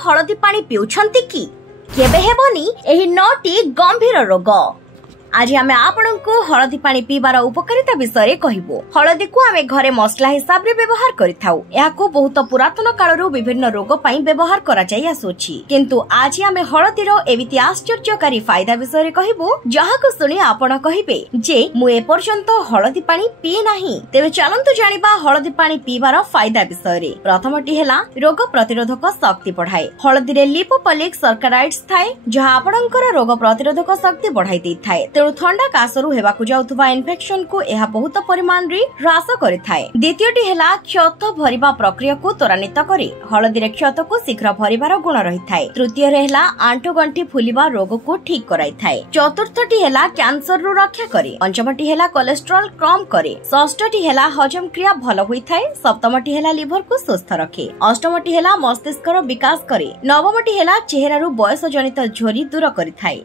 हलदी पानी पिउछंती कि केबे हेबनी एही 9टी गंभीर रोग। आज आमे आपनकु हलदी पानी पीबार उपकारिता विषय कहबो। हलदी को आमे घरे मसला हिसाब रे व्यवहार करिथाउ। याको बहुत पुरातन कालरू विभिन्न रोग पई व्यवहार करा जाय आसुछि, किंतु आज आमे हलदीर एबिति आश्चर्यकारी फायदा विषय कहबो, जहाको सुनि आपण कहिबे जे मु ए पर्यंत हलदी पानी पी नाही। तेबे चलंतु जानिबा हलदी पानी पीबार फायदा विषय रे। प्रथमटी हेला रोग प्रतिरोधक शक्ति बढ़ाए। हलदी रे लिपोपोलिक सर्कराइड्स थाए, जहा आपणकर रोग प्रतिरोधक शक्ति बढ़ाई दैथाए। तेणु ठंडा कासरू हेबाकु जाउथुबा इन्फेक्शन को एहा बहुत परिमाण रे ह्रास करिथाए। द्वितीयटी हेला क्षत भरिबा प्रक्रिया को त्वरान्वित करे। हलदी रे क्षत को शीघ्र भरिबार गुण रहिथाए। तृतीय रे हेला आंटु गंठी फुलिबा रोग को ठीक कराइथाए। चतुर्थटी हेला कैंसर रु रक्षा करे। पंचमटी हेला कोलेस्ट्रॉल कम करे। षष्ठटी हेला हजम क्रिया भलो होइथाए। सप्तमटी हेला लिवर को स्वस्थ रखे। अष्टमटी हेला मस्तिष्कर विकास करे। नवमटी हेला चेहरा रु बयस जनित झोरी दूर करिथाए।